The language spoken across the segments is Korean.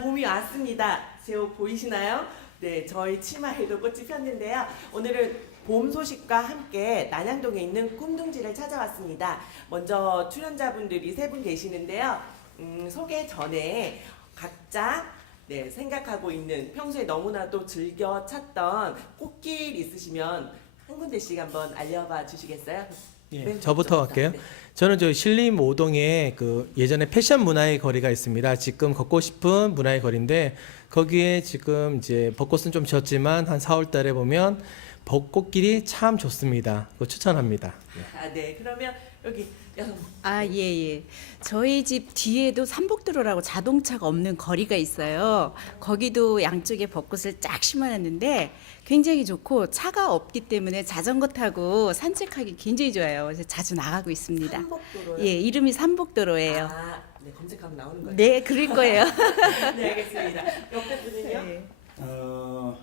봄이 왔습니다. 제옷 보이시나요? 네, 저희 치마에도 꽃이 폈는데요. 오늘은 봄 소식과 함께 난양동에 있는 꿈둥지를 찾아왔습니다. 먼저 출연자분들이 세 분 계시는데요. 음, 소개 전에 각자 네, 생각하고 있는 평소에 너무나도 즐겨 찾던 꽃길 있으시면 한 군데씩 한번 알려봐 주시겠어요? 예, 맨 저부터. 할게요. 네. 저는 저 신림 오동에 그 예전에 패션 문화의 거리가 있습니다. 지금 걷고 싶은 문화의 거리인데 거기에 지금 이제 벚꽃은 좀 졌지만 한 4월 달에 보면 벚꽃길이 참 좋습니다. 그거 추천합니다. 아, 네. 그러면 여기 여성 아, 예, 예. 저희 집 뒤에도 삼복도로라고 자동차가 없는 거리가 있어요. 거기도 양쪽에 벚꽃을 쫙 심어놨는데 굉장히 좋고 차가 없기 때문에 자전거 타고 산책하기 굉장히 좋아요. 그래서 자주 나가고 있습니다. 한복도로요. 예, 이름이 삼복도로예요. 아, 네, 검색하면 나오는 거예요. 네, 그럴 거예요. 네, 알겠습니다. 옆에 분은요? 네. 어,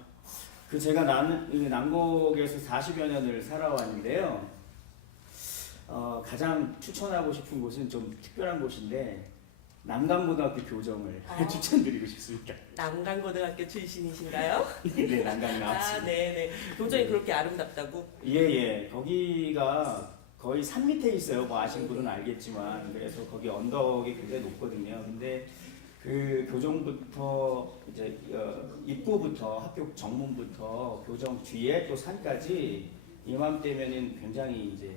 그 제가 남, 이 남곡에서 40여 년을 살아왔는데요. 어, 가장 추천하고 싶은 곳은 좀 특별한 곳인데 남강고등학교 교정을 아. 추천드리고 싶습니다. 남강고등학교 출신이신가요? 네, 남강 아, 나왔습니다. 네, 네. 도저히 그렇게 아름답다고. 예, 예. 거기가 거의 산 밑에 있어요. 뭐 아시는 분은 알겠지만. 그래서 거기 언덕이 굉장히 높거든요. 근데 그 교정부터 이제 어, 입구부터 학교 정문부터 교정 뒤에 또 산까지 이맘때면은 굉장히 이제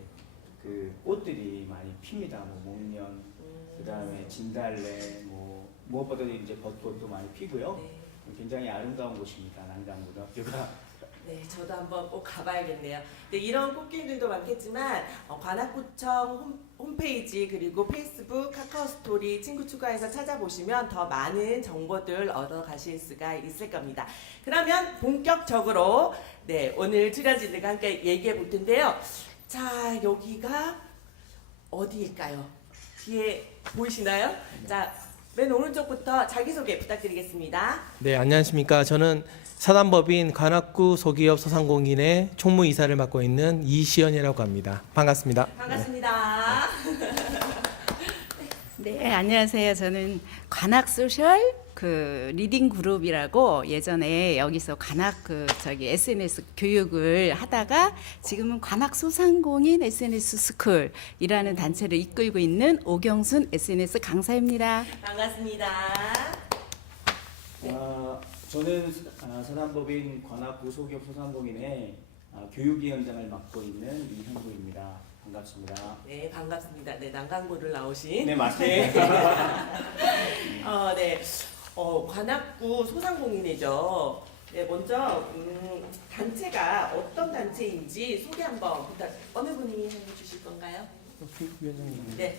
그 꽃들이 많이 핍니다. 뭐 목련, 그 다음에 진달래, 뭐 무엇보다도 이제 벚꽃도 많이 피고요. 네. 굉장히 아름다운 곳입니다. 난강고등학교가. 네, 저도 한번 꼭 가봐야겠네요. 네, 이런 꽃길들도 많겠지만 어, 관악구청 홈, 홈페이지 그리고 페이스북, 카카오 스토리 친구 추가해서 찾아보시면 더 많은 정보들 얻어 가실 수가 있을 겁니다. 그러면 본격적으로 네, 오늘 출연진들과 함께 얘기해 볼 텐데요. 자, 여기가 어디일까요? 뒤에 보이시나요? 자, 맨 오른쪽부터 자기소개 부탁드리겠습니다. 네, 안녕하십니까. 저는 사단법인 관악구 소기업 소상공인의 총무이사를 맡고 있는 이시연이라고 합니다. 반갑습니다. 반갑습니다. 네, 안녕하세요. 저는 관악 소셜 그 리딩 그룹이라고 예전에 여기서 관악 그 저기 SNS 교육을 하다가 지금은 관악 소상공인 SNS 스쿨이라는 단체를 이끌고 있는 오경순 SNS 강사입니다. 반갑습니다. 아, 저는 아, 사단법인 관악구 소기업 소상공인의 아, 교육위원장을 맡고 있는 이현구입니다. 반갑습니다. 네, 반갑습니다. 네, 난강고를 나오신. 네, 맞습니다. 어, 네. 어, 관악구 소상공인이죠. 네, 먼저 음, 단체가 어떤 단체인지 소개 한번 부탁. 어느 분이 해주실 건가요? 네,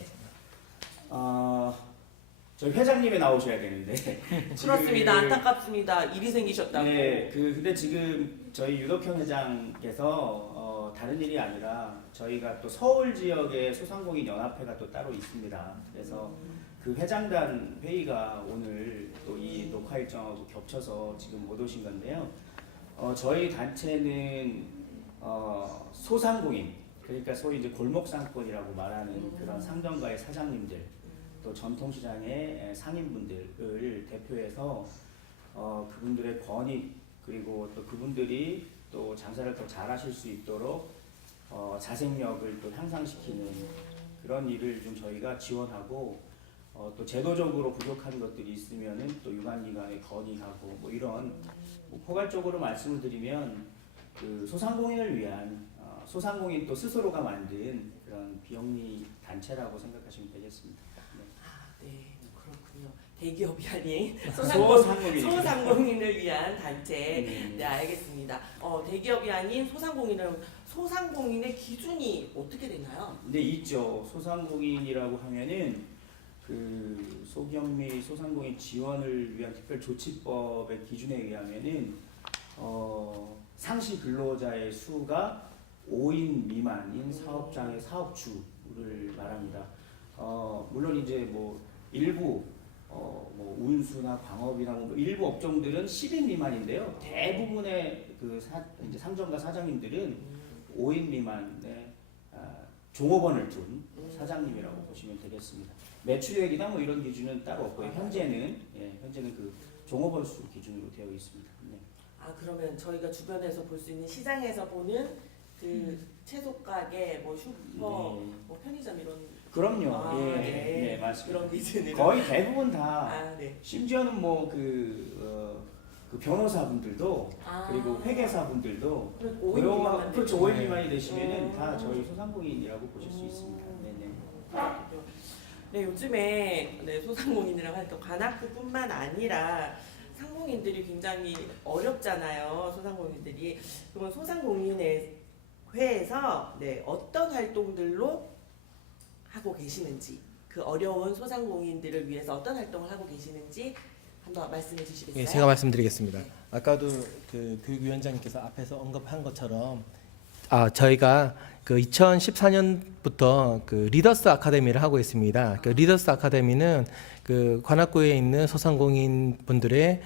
아, 저희 회장님이 나오셔야 되는데. 그렇습니다. 안타깝습니다. 일이 생기셨다고. 네, 그 근데 지금 저희 유덕현 회장께서 어, 다른 일이 아니라 저희가 또 서울 지역의 소상공인 연합회가 또 따로 있습니다. 그래서 그 회장단 회의가 오늘 또 이 녹화 일정하고 겹쳐서 지금 못 오신 건데요. 어, 저희 단체는 어, 소상공인 그러니까 소위 이제 골목 상권이라고 말하는 그런 상점가의 사장님들 또 전통시장의 상인분들을 대표해서 어, 그분들의 권익 그리고 또 그분들이 또 장사를 더 잘하실 수 있도록 어, 자생력을 또 향상시키는 그런 일을 좀 저희가 지원하고 어, 또 제도적으로 부족한 것들이 있으면은 또 유관기관에 건의하고 뭐 이런 뭐 포괄적으로 말씀을 드리면 그 소상공인을 위한 어, 소상공인 또 스스로가 만든 그런 비영리 단체라고 생각하시면 되겠습니다. 네. 아, 네, 그렇군요. 대기업이 아닌 소상공인. 소상공인을 위한 단체. 네. 네, 알겠습니다. 어, 대기업이 아닌 소상공인은 소상공인의 기준이 어떻게 되나요? 근데 있죠. 소상공인이라고 하면은 그 소기업 및 소상공인 지원을 위한 특별조치법의 기준에 의하면은 어, 상시 근로자의 수가 5인 미만인 사업장의 사업주를 말합니다. 어, 물론 이제 뭐 일부 어, 뭐 운수나 광업이나 뭐 일부 업종들은 10인 미만인데요. 대부분의 그 사, 이제 상점가 사장님들은 5인 미만의 아, 종업원을 둔 사장님이라고 보시면 되겠습니다. 매출액이나 뭐 이런 기준은 따로 없고요. 현재는 예, 현재는 그 종업원 수 기준으로 되어 있습니다. 네. 아 그러면 저희가 주변에서 볼 수 있는 시장에서 보는 그 채소 가게, 뭐 슈퍼, 네. 뭐 편의점 이런 그럼요. 아, 예, 네. 네, 맞습니다. 그런 기준으로 거의 대부분 다 아 네. 심지어는 뭐그 어, 그 변호사분들도 아. 그리고 회계사분들도 그럼 오일 그런- 미만만 그렇죠. 5일 미만이 되시면은 음. 다 저희 소상공인이라고 보실 수 음. 있습니다. 네, 요즘에 네, 소상공인이라고 하니까 관악구뿐만 아니라 상공인들이 굉장히 어렵잖아요. 소상공인들이. 그러면 소상공인의 회에서 네, 어떤 활동들로 하고 계시는지 그 어려운 소상공인들을 위해서 어떤 활동을 하고 계시는지 한번 말씀해 주시겠어요? 예, 제가 말씀드리겠습니다. 아까도 그 교육위원장님께서 앞에서 언급한 것처럼 아 저희가 그 2014년부터 그 리더스 아카데미를 하고 있습니다. 그 리더스 아카데미는 그 관악구에 있는 소상공인 분들의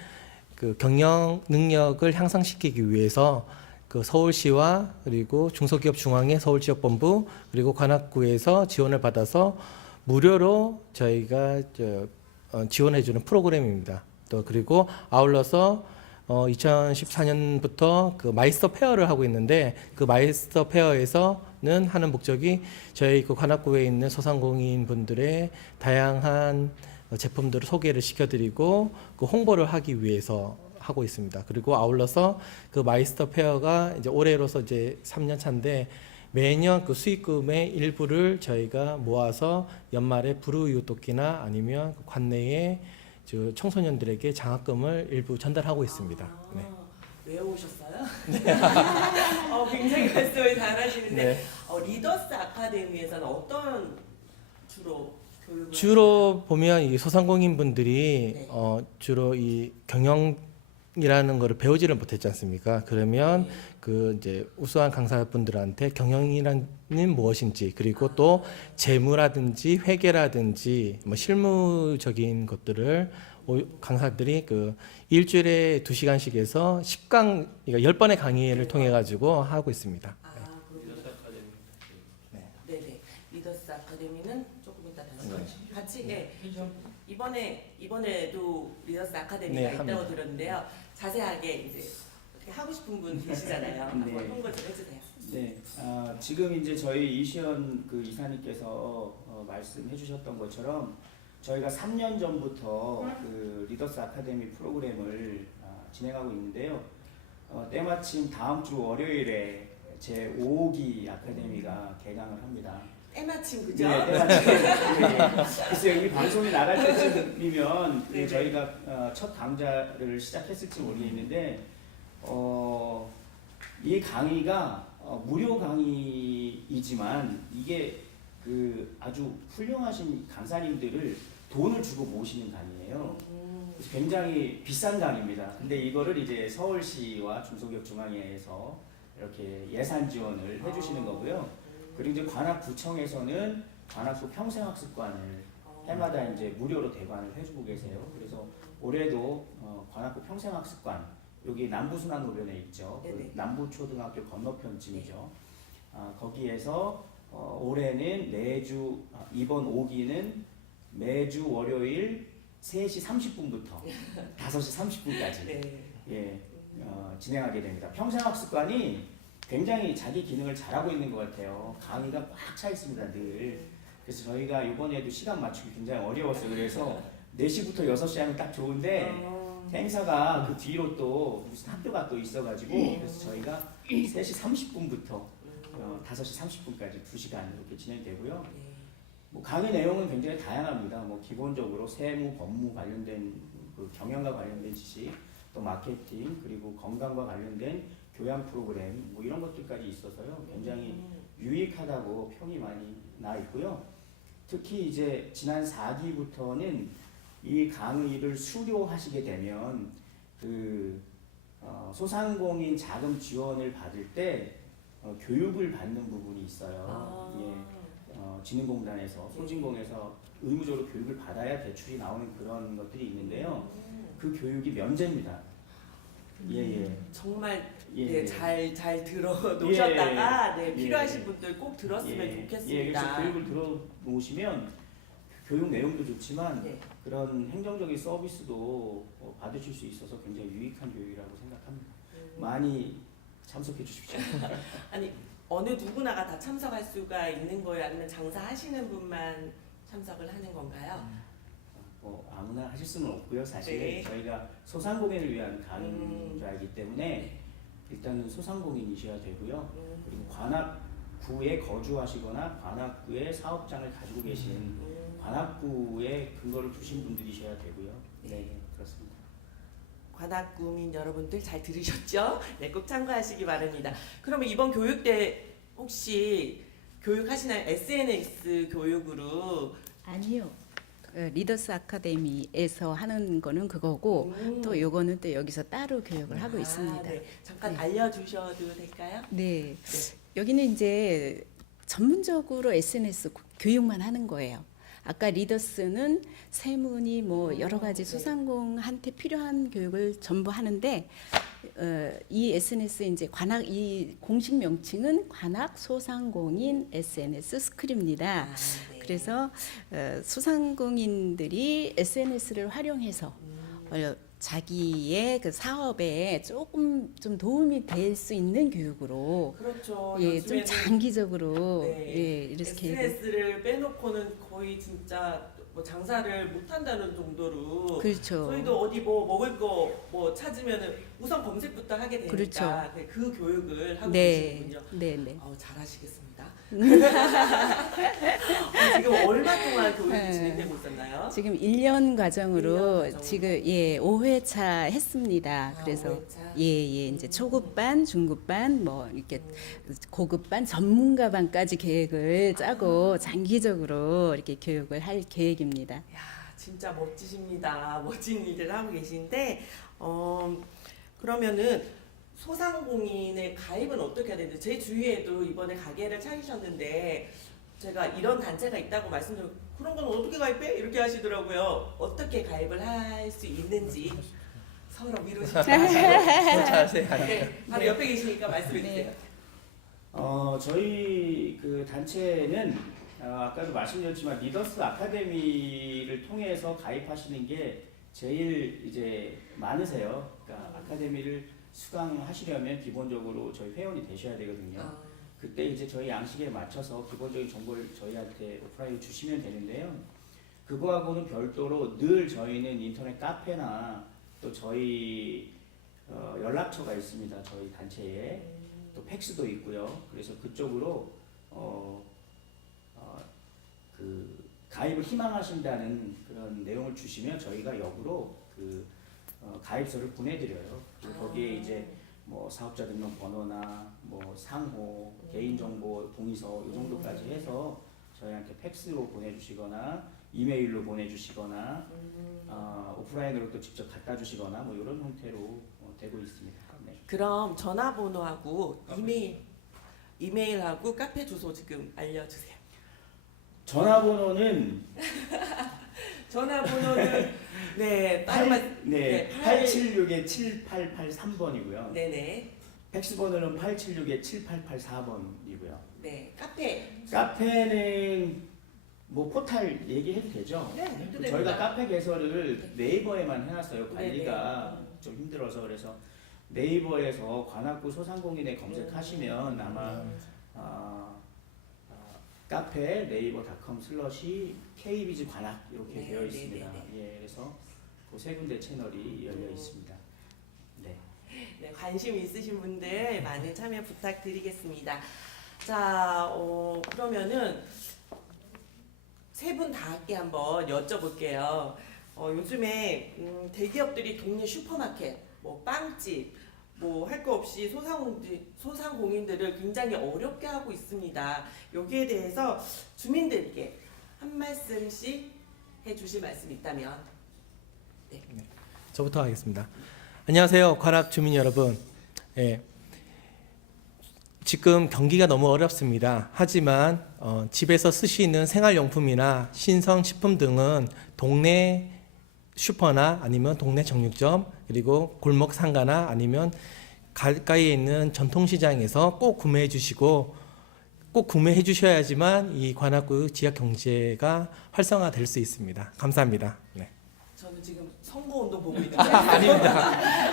그 경영 능력을 향상시키기 위해서 그 서울시와 그리고 중소기업 중앙회 서울지역본부 그리고 관악구에서 지원을 받아서 무료로 저희가 저, 어, 지원해주는 프로그램입니다. 또 그리고 아울러서 어, 2014년부터 그 마이스터 페어를 하고 있는데 그 마이스터 페어에서는 하는 목적이 저희 그 관악구에 있는 소상공인 분들의 다양한 어, 제품들을 소개를 시켜드리고 그 홍보를 하기 위해서 하고 있습니다. 그리고 아울러서 그 마이스터 페어가 이제 올해로서 이제 3년 차인데 매년 그 수익금의 일부를 저희가 모아서 연말에 불우이웃돕기나 아니면 그 관내에 저 청소년들에게 장학금을 일부 전달하고 있습니다. 아, 네. 외워오셨어요? 어, 굉장히 말씀을 잘하시는데 네. 어, 리더스 아카데미에서는 어떤 주로 교육을 주로 보면 이 소상공인 분들이 네. 어 주로 이 경영 이라는 거를 배우지를 못했지 않습니까? 그러면 하시나요? 그 이제 우수한 강사분들한테 경영이란 무엇인지 그리고 또 재무라든지 회계라든지 뭐 실무적인 것들을 오- 강사들이 그 일주일에 두 시간씩에서 10강 그러니까 10번의 강의를 통해 가지고 하고 있습니다. 아, 그렇군요. 네네. 리더스 아카데미는 조금 이따 다시 네. 같이 네. 이번에 이번에도 리더스 아카데미가 네, 있다고 합니다. 들었는데요. 자세하게 이제 어떻게 하고 싶은 분 계시잖아요. 한번 네. 홍보 좀 해주세요. 네, 아, 지금 이제 저희 이시연 그 이사님께서 어, 말씀해 주셨던 것처럼 저희가 3년 전부터 그 리더스 아카데미 프로그램을 아, 진행하고 있는데요. 어, 때마침 다음 주 월요일에 제 5기 아카데미가 개강을 합니다. 때마침 그죠? 네, 때마침. 네. 글쎄요, 이 방송이 나갈 때쯤이면 네, 네. 저희가 어, 첫 강좌를 시작했을지 모르겠는데 어, 이 강의가 어, 무료 강의이지만 이게 그 아주 훌륭하신 강사님들을 돈을 주고 모시는 강의예요. 음, 그래서 굉장히 비싼 강의입니다. 근데 이거를 이제 서울시와 중소기업 중앙회에서 이렇게 예산 지원을 해주시는 거고요. 그리고 이제 관악구청에서는 관악구 평생학습관을 어, 해마다 이제 무료로 대관을 해주고 계세요. 그래서 올해도 어, 관악구 평생학습관 여기 남부순환로변에 있죠. 그. 남부초등학교 건너편쯤이죠. 아, 거기에서 어, 올해는 매주 아, 이번 5기는 매주 월요일 3시 30분부터 5시 30분까지 네. 예, 어, 진행하게 됩니다. 평생학습관이 굉장히 자기 기능을 잘하고 있는 것 같아요. 강의가 꽉 차 있습니다, 늘. 그래서 저희가 이번에도 시간 맞추기 굉장히 어려웠어요. 그래서 4시부터 6시 하면 딱 좋은데 어, 행사가 그 뒤로 또 무슨 학교가 또 있어가지고 그래서 저희가 3시 30분부터 어, 5시 30분까지 2시간 이렇게 진행되고요. 네. 뭐 강의 내용은 굉장히 다양합니다. 뭐 기본적으로 세무, 법무 관련된 그 경영과 관련된 지식, 또 마케팅 그리고 건강과 관련된 교양 프로그램 뭐 이런 것들까지 있어서요. 굉장히 음, 유익하다고 평이 많이 나 있고요. 특히 이제 지난 4기부터는 이 강의를 수료하시게 되면 그 어, 소상공인 자금 지원을 받을 때 어, 교육을 받는 부분이 있어요. 아, 예. 어, 진흥공단에서 소진공에서 의무적으로 교육을 받아야 대출이 나오는 그런 것들이 있는데요. 음. 그 교육이 면제입니다. 예, 예. 정말 예. 네, 잘, 잘 들어 놓으셨다가 네, 예. 필요하신 분들 꼭 들었으면 예, 좋겠습니다. 예, 교육을 들어놓으시면 교육 내용도 좋지만 네. 그런 행정적인 서비스도 어, 받으실 수 있어서 굉장히 유익한 교육이라고 생각합니다. 음. 많이 참석해 주십시오. 아니 어느 누구나가 다 참석할 수가 있는 거예요? 아니면 장사하시는 분만 참석을 하는 건가요? 뭐 아무나 하실 수는 없고요. 사실 네. 저희가 소상공인을 위한 음. 강좌이기 때문에 일단은 소상공인이셔야 되고요. 음, 그리고 관악구에 거주하시거나 관악구에 사업장을 가지고 계신 음, 관악구에 근거를 두신 분들이셔야 되고요. 네, 그렇습니다. 관악구민 여러분들 잘 들으셨죠? 네, 꼭 참고하시기 바랍니다. 그러면 이번 교육 때 혹시 교육하시나요? SNS 교육으로 아니요. 그 리더스 아카데미에서 하는 거는 그거고 음. 또 요거는 또 여기서 따로 교육을 하고 아, 있습니다. 네. 잠깐 네. 알려주셔도 될까요? 네. 여기는 이제 전문적으로 SNS 고- 교육만 하는 거예요. 아까 리더스는 세문이 뭐 여러 가지 네. 소상공한테 필요한 교육을 전부 하는데 어, 이 SNS 이제 관악 이 공식 명칭은 관악 소상공인 SNS 스쿨입니다. 그래서 어, 소상공인들이 SNS를 활용해서 음. 어, 자기의 그 사업에 조금 좀 도움이 될 수 있는 교육으로 그렇죠. 예, 좀 장기적으로 네. 예, 이렇게 SNS를 빼놓고는 거의 진짜 뭐 장사를 못 한다는 정도로 그렇죠. 저희도 어디 뭐 먹을 거 뭐 찾으면은 우선 검색부터 하게 되니까 그렇죠. 네, 그 교육을 하고 네, 계시군요. 네, 네. 어, 잘하시겠습니다. 어, 지금 얼마 동안 교육이 네. 진행되고 있었나요? 지금 1년 과정으로 1년 과정으로. 지금 예, 5회차 했습니다. 아, 그래서 오회차. 예, 예, 이제 초급반, 중급반, 뭐 이렇게 고급반, 전문가반까지 계획을 짜고 장기적으로 이렇게 교육을 할 계획입니다. 야, 진짜 멋지십니다. 멋진 일을 하고 계신데, 어, 그러면은 소상공인의 가입은 어떻게 해야 되는지 제 주위에도 이번에 가게를 차리셨는데 제가 이런 단체가 있다고 말씀드려 그런 건 어떻게 가입해? 이렇게 하시더라고요. 어떻게 가입을 할 수 있는지 서로 미루시지 마시고 더 자세히 알아. 네, 바로 옆에 계시니까 말씀해 주세요. 네. 어, 저희 그 단체는 어, 아까도 말씀드렸지만 리더스 아카데미를 통해서 가입하시는 게 제일 이제 많으세요. 그러니까 아카데미를 수강하시려면 기본적으로 저희 회원이 되셔야 되거든요. 아, 그때 이제 저희 양식에 맞춰서 기본적인 정보를 저희한테 오프라인으로 주시면 되는데요. 그거하고는 별도로 늘 저희는 인터넷 카페나 또 저희 어, 연락처가 있습니다. 저희 단체에 또 팩스도 있고요. 그래서 그쪽으로 어, 어, 그 가입을 희망하신다는 그런 내용을 주시면 저희가 역으로 그 어, 가입서를 보내드려요. 그리고 거기에 이제 뭐 사업자 등록 번호나 뭐 상호, 개인정보 동의서 이 정도까지 해서 저희한테 팩스로 보내주시거나 이메일로 보내주시거나 음. 어, 오프라인으로 또 직접 갖다 주시거나 뭐 이런 형태로 어, 되고 있습니다. 네. 그럼 전화번호하고 이메일 이메일하고 카페 주소 지금 알려주세요. 전화번호는 전화번호는 네말 네, 네, 팔- 876에 7883번이고요. 네네 팩스 번호는 876에 7884번이고요. 네 카페 카페는 뭐 포탈 얘기해도 되죠? 네, 해도 저희가 됩니다. 카페 개설을 네이버에만 해놨어요. 관리가 네네. 좀 힘들어서 그래서 네이버에서 관악구 소상공인에 검색하시면 아마 음. 아, 아, 카페 네이버닷컴 슬러시 KBG 관악 이렇게 네, 되어 네, 있습니다. 네, 예, 그래서 그 세 군데 채널이 열려 있습니다. 네. 네, 관심 있으신 분들 많은 참여 부탁드리겠습니다. 자, 어, 그러면은 세 분 다 함께 한번 여쭤볼게요. 어, 요즘에 음, 대기업들이 동네 슈퍼마켓, 뭐 빵집, 뭐 할 거 없이 소상공인, 소상공인들을 굉장히 어렵게 하고 있습니다. 여기에 대해서 주민들께 한 말씀씩 해주실 말씀 있다면 저부터 하겠습니다. 안녕하세요, 관악 주민 여러분. 예, 지금 경기가 너무 어렵습니다. 하지만 어, 집에서 쓰시는 생활용품이나 신성식품 등은 동네 슈퍼나 아니면 동네 정육점 그리고 골목 상가나 아니면 가까이에 있는 전통시장에서 꼭 구매해 주시고 꼭 구매해 주셔야지만 이 관악구 지역 경제가 활성화될 수 있습니다. 감사합니다. 네. 저는 지금 선거 운동 보고 있는데 아닙니다.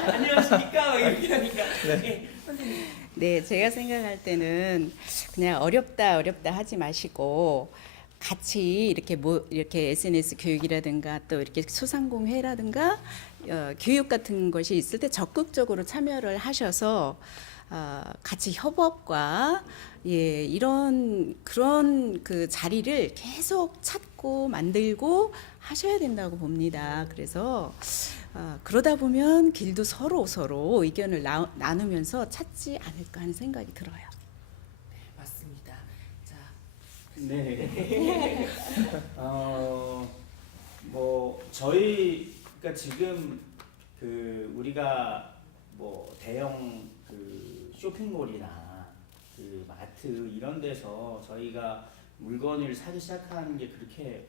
안녕하십니까 막 이렇게 하니까 예, 선생님 네, 제가 생각할 때는 그냥 어렵다 어렵다 하지 마시고 같이 이렇게 뭐 이렇게 SNS 교육이라든가 또 이렇게 소상공회라든가 어, 교육 같은 것이 있을 때 적극적으로 참여를 하셔서 어, 같이 협업과 예 이런 그런 그 자리를 계속 찾고 만들고 하셔야 된다고 봅니다. 그래서 어, 그러다 보면 길도 서로 서로 의견을 나, 나누면서 찾지 않을까 하는 생각이 들어요. 맞습니다. 자 네. 어, 뭐 저희 그러니까 지금 그 우리가 뭐 대형 그 쇼핑몰이나 그 마트 이런 데서 저희가 물건을 사기 시작하는 게 그렇게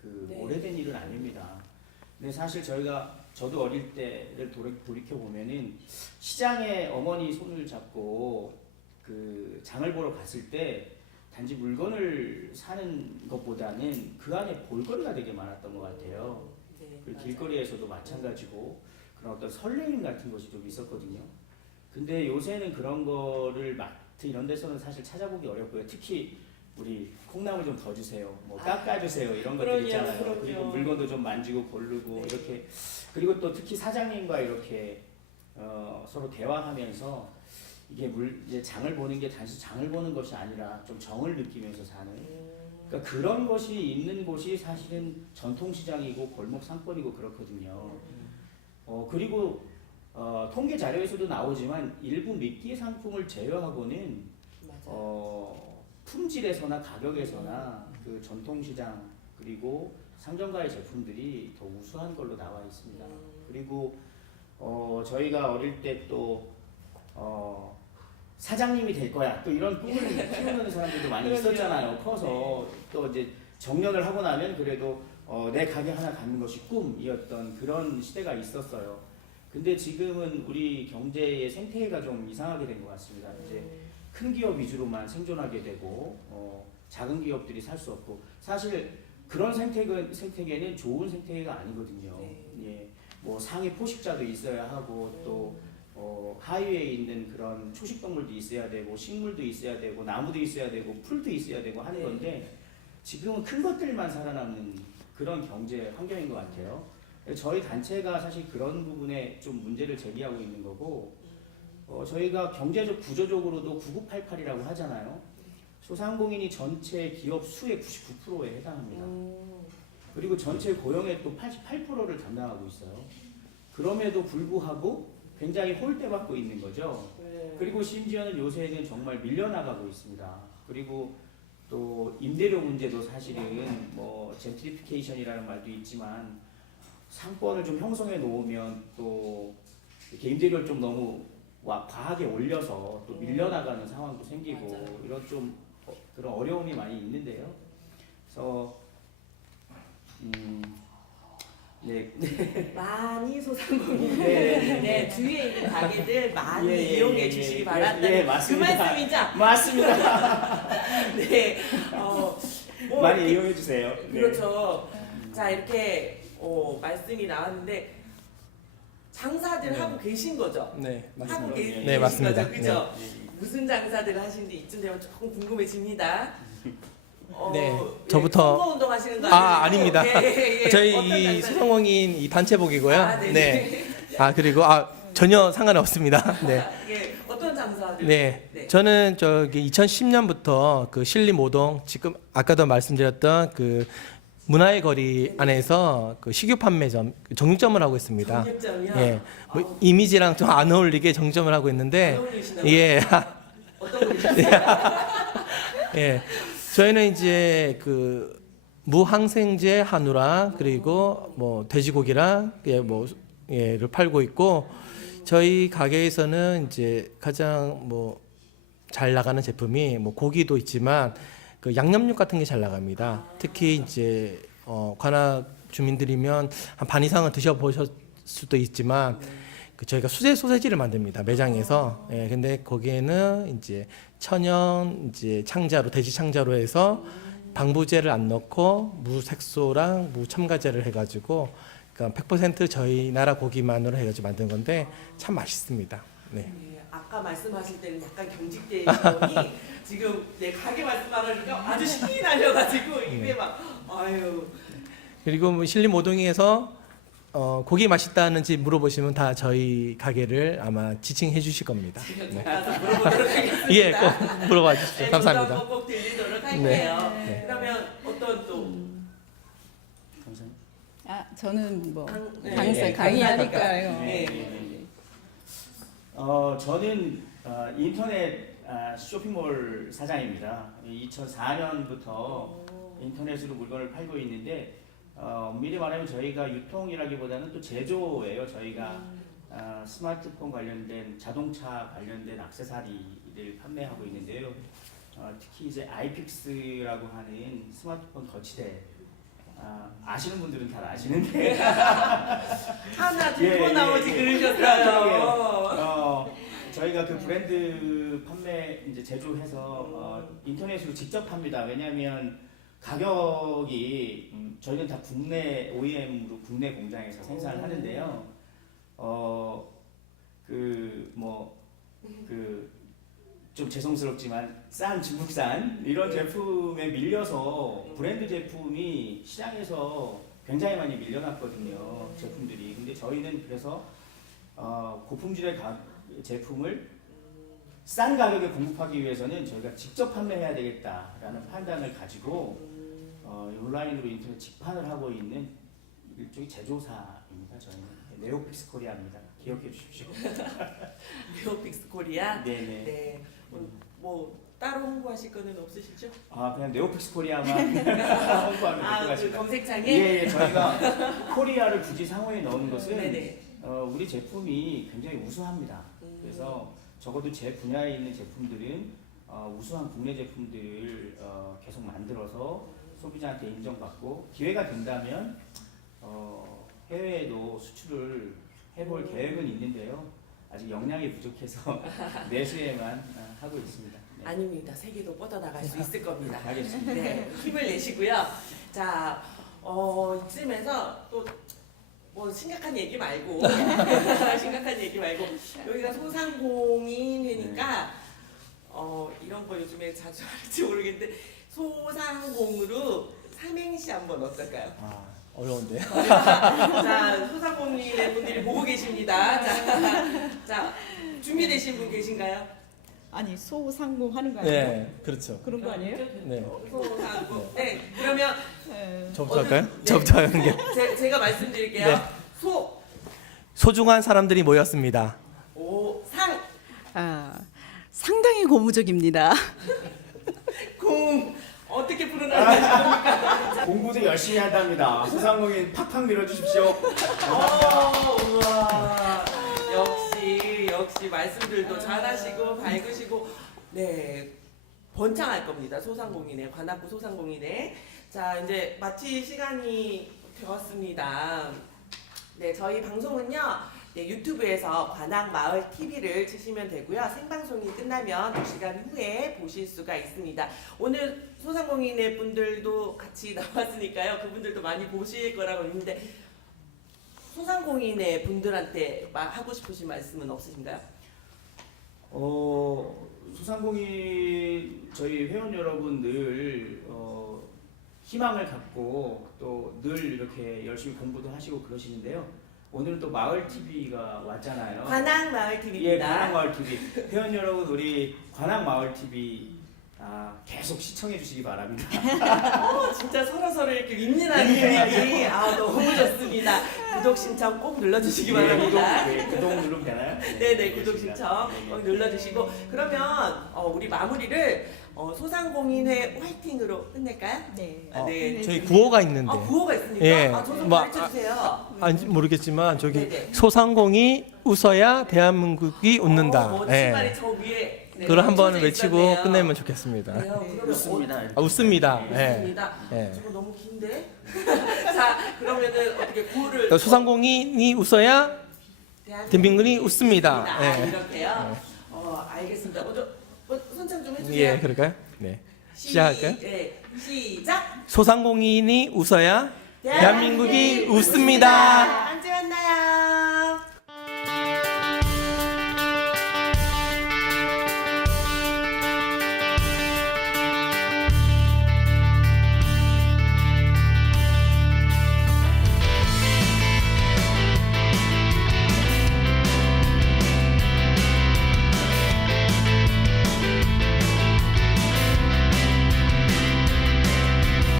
그 네. 오래된 일은 아닙니다. 근데 사실 저희가 저도 어릴 때를 돌이켜 보면은 시장에 어머니 손을 잡고 그 장을 보러 갔을 때 단지 물건을 사는 것보다는 그 안에 볼거리가 되게 많았던 것 같아요. 네, 그 맞아요. 길거리에서도 마찬가지고 그런 어떤 설레임 같은 것이 좀 있었거든요. 근데 요새는 그런 거를 마트 이런 데서는 사실 찾아보기 어렵고요. 특히 우리 콩나물 좀 더 주세요. 뭐 아, 깎아주세요. 이런 것들 그럼요, 있잖아요. 그럼요. 그리고 물건도 좀 만지고 고르고 네. 이렇게 그리고 또 특히 사장님과 이렇게 어, 서로 대화하면서 이게 물 이제 장을 보는 게 단지 장을 보는 것이 아니라 좀 정을 느끼면서 사는 음, 그러니까 그런 것이 있는 곳이 사실은 전통시장이고 골목 상권이고 그렇거든요. 어, 그리고 어, 통계 자료에서도 나오지만 일부 미끼 상품을 제외하고는. 어, 품질에서나 가격에서나 그 전통시장 그리고 상점가의 제품들이 더 우수한 걸로 나와 있습니다. 음. 그리고 어, 저희가 어릴 때또 어, 사장님이 될 거야 또 이런 꿈을 키우는 사람들도 많이. 있었잖아요. 커서 또 이제 정년을 하고 나면 그래도 어, 내 가게 하나 갖는 것이 꿈이었던 그런 시대가 있었어요. 근데 지금은 우리 경제의 생태계가 좀 이상하게 된 것 같습니다. 이제 음, 큰 기업 위주로만 생존하게 되고 어, 작은 기업들이 살 수 없고 사실 그런 생태계, 생태계는 좋은 생태계가 아니거든요. 네. 예, 뭐 상위 포식자도 있어야 하고 또 어, 하위에 있는 그런 초식 동물도 있어야 되고 식물도 있어야 되고 나무도 있어야 되고 풀도 있어야 되고 하는 네. 건데 지금은 큰 것들만 살아남는 그런 경제 환경인 것 같아요. 저희 단체가 사실 그런 부분에 좀 문제를 제기하고 있는 거고 어, 저희가 경제적 구조적으로도 9988이라고 하잖아요. 소상공인이 전체 기업 수의 99%에 해당합니다. 음, 그리고 전체 고용의 또 88%를 담당하고 있어요. 그럼에도 불구하고 굉장히 홀대받고 있는 거죠. 네. 그리고 심지어는 요새는 정말 밀려나가고 있습니다. 그리고 또 임대료 문제도 사실은 뭐 젠트리피케이션이라는 말도 있지만 상권을 좀 형성해 놓으면 또 임대료를 좀 너무 와 과하게 올려서 또 밀려나가는 상황도 생기고 맞아요. 이런 좀 어, 그런 어려움이 많이 있는데요. 그래서 음, 네, 많이 소상공인 네, 네, 네. 네, 주위에 있는 가게들 많이 예, 예, 이용해 예, 주시기 예, 바란다는 예, 그 맞습니다. 말씀이죠. 맞습니다. 네. 어, 뭐 많이 이렇게- 이용해 주세요. 네. 그렇죠. 자 이렇게 어, 말씀이 나왔는데 장사들 네. 하고 계신 거죠? 네, 하고 맞습니다. 계, 네, 계신 맞습니다. 거죠? 그죠? 네. 무슨 장사들을 하시는지 이쯤 되면 조금 궁금해집니다. 어, 네, 예, 저부터- 선거 운동 하시는 거 아, 아니고? 아닙니다. 예, 예, 예. 저희 이 장사를- 소상공인 이 단체복이고요. 아, 네. 네. 아 그리고 아 전혀 상관 없습니다. 네. 예, 어떤 장사들? 네. 네. 저는 저기 2010년부터 그 신림오동 지금 아까도 말씀드렸던 그 문화의 거리 안에서 그 식유 판매점 그 정육점을 하고 있습니다. 정육점이요? 예. 뭐 아우, 이미지랑 좀 안 어울리게 정점을 하고 있는데 안 어울리시나 봐요. 예. 어떤 분이세요? 예. 저희는 이제 그 무항생제 한우랑 그리고 뭐 돼지고기랑 예, 뭐 예를 팔고 있고 저희 가게에서는 이제 가장 뭐 잘 나가는 제품이 뭐 고기도 있지만 그 양념육 같은 게 잘 나갑니다. 특히 이제 어 관악 주민들이면 한 반 이상은 드셔보셨을 수도 있지만 그 저희가 수제 소세지를 만듭니다 매장에서. 예, 근데 거기에는 이제 천연 이제 창자로 돼지 창자로 해서 방부제를 안 넣고 무색소랑 무첨가제를 해가지고 그러니까 100% 저희 나라 고기만으로 해가지고 만든 건데 참 맛있습니다. 네. 네, 아까 말씀하실 때는 약간 경직되더니 지금 네, 가게 말씀하니까 아주 신이 날려가지고 네. 입에 막 아유 그리고 뭐 신림 오동에서 어, 고기 맛있다는 집 물어보시면 다 저희 가게를 아마 지칭해 주실 겁니다. 지금 가서 물어보도록 하겠습니다. 예, 꼭 물어봐 주십시오. 네, 감사합니다. 꼭, 꼭 들리도록 할게요. 네. 그러면 어떤 또 감사합니다. 아 저는 뭐 강- 네, 강사 네, 강의하니까요. 네. 네. 어, 저는 어, 인터넷 아, 쇼핑몰 사장입니다. 2004년부터 인터넷으로 물건을 팔고 있는데 어, 미리 말하면 저희가 유통이라기보다는 또 제조예요. 저희가 아, 스마트폰 관련된 자동차 관련된 액세서리를 판매하고 있는데요. 어, 특히 이제 아이픽스라고 하는 스마트폰 거치대 아, 아시는 분들은 다 아시는데 하나 들고 예, 예, 나오지 예. 그러셨어요. 어, 저희가 그 브랜드 판매 이제 제조해서 어, 인터넷으로 직접 팝니다. 왜냐하면 가격이 음, 저희는 다 국내 OEM으로 국내 공장에서 생산을 하는데요. 어, 그뭐그좀 죄송스럽지만 싼 중국산 이런 제품에 밀려서 브랜드 제품이 시장에서 굉장히 많이 밀려났거든요 제품들이. 근데 저희는 그래서 어, 고품질의 가, 제품을 싼 가격에 공급하기 위해서는 저희가 직접 판매해야 되겠다라는 판단을 가지고 어, 온라인으로 인터넷 직판을 하고 있는 일종의 제조사입니다. 저희는 네오픽스 코리아입니다. 기억해 주십시오. 네오픽스 코리아. 네네. 네. 음, 뭐 따로 홍보하실 거는 없으시죠? 아 그냥 네오픽스 코리아만 홍보하면 아, 될것 그 같습니다. 검색창에. 예, 예, 저희가 코리아를 굳이 상호에 넣은 것은 네네. 어, 우리 제품이 굉장히 우수합니다. 음. 그래서 적어도 제 분야에 있는 제품들은 어, 우수한 국내 제품들을 어, 계속 만들어서 소비자한테 인정받고 기회가 된다면 어, 해외에도 수출을 해볼 계획은 있는데요. 아직 역량이 부족해서 내수에만 어, 하고 있습니다. 네. 아닙니다. 세계도 뻗어나갈 수 있을 겁니다. 알겠습니다. 네, 힘을 내시고요. 자, 어, 이쯤에서 또 뭐 심각한 얘기 말고 심각한 얘기 말고 여기가 소상공인 회니까 어 이런 거 요즘에 자주 할지 모르겠는데 소상공으로 삼행시 한번 어떨까요? 아, 어려운데. 자, 소상공인의 분들이 보고 계십니다. 자, 자 준비되신 분 계신가요? 아니 소상공 하는 거 아니에요? 네, 그렇죠. 그런 거 아니에요? 네. 소상공. 네, 그러면 네. 저부터 할까요? 네. 저부터 하는 게. 제, 제가 말씀드릴게요. 네. 소, 소중한 사람들이 모였습니다. 오, 상, 아, 상당히 고무적입니다. 공. 어떻게 풀어나가실 겁니까? 공부도 열심히 한답니다. 소상공인 팍팍 밀어주십시오. 어, 우와. 역시, 역시 말씀들도 잘하시고, 밝으시고, 네. 번창할 겁니다. 소상공인의, 관악구 소상공인의. 자, 이제 마칠 시간이 되었습니다. 네, 저희 방송은요. 네, 유튜브에서 관악마을 TV를 치시면 되고요. 생방송이 끝나면 2시간 후에 보실 수가 있습니다. 오늘 소상공인의 분들도 같이 나왔으니까요. 그분들도 많이 보실 거라고 믿는데 소상공인의 분들한테 막 하고 싶으신 말씀은 없으신가요? 어, 소상공인 저희 회원 여러분 늘 어, 희망을 갖고 또 늘 이렇게 열심히 공부도 하시고 그러시는데요. 오늘은 또 마을 TV가 왔잖아요. 관악 마을 예, TV입니다. 관악 마을 TV 회원 여러분 우리 관악 마을 TV 아, 계속 시청해 주시기 바랍니다. 어, 진짜 서로 서로 이렇게 윈윈하는 분위기. 아, 너무 좋습니다. 구독 신청 꼭 눌러주시기 네, 구독, 바랍니다. 네, 구독 누르면 되나요? 네 네 구독 알겠습니다. 신청 네, 네. 꼭 눌러주시고 그러면 어, 우리 마무리를 어, 소상공인회 화이팅으로 끝낼까요? 네. 아, 네. 저희 구호가 있는데. 아 구호가 있습니까? 예. 아, 저좀 뭐, 가르쳐 주세요. 아니 모르겠지만 저기 네네. 소상공이 웃어야 대한민국이 웃는다. 어, 멋진 예. 말이 저 위에 네, 그걸 한번 외치고 있었네요. 끝내면 좋겠습니다. 그러면 웃습니다. 아, 웃습니다. 어, 예. 웃습니다. 예. 저거 너무 긴데? 자 그러면은 어떻게 구호를 또 소상공인이 웃어야 대한민국이 웃습니다. 아, 예. 이렇게요. 어, 알겠습니다. 먼저 초청 좀 해주세요. 예, 그럴까요? 네. 시작할까요? 시, 예, 시작. 소상공인이 웃어야 대한민국이 웃습니다. 언제 만나요?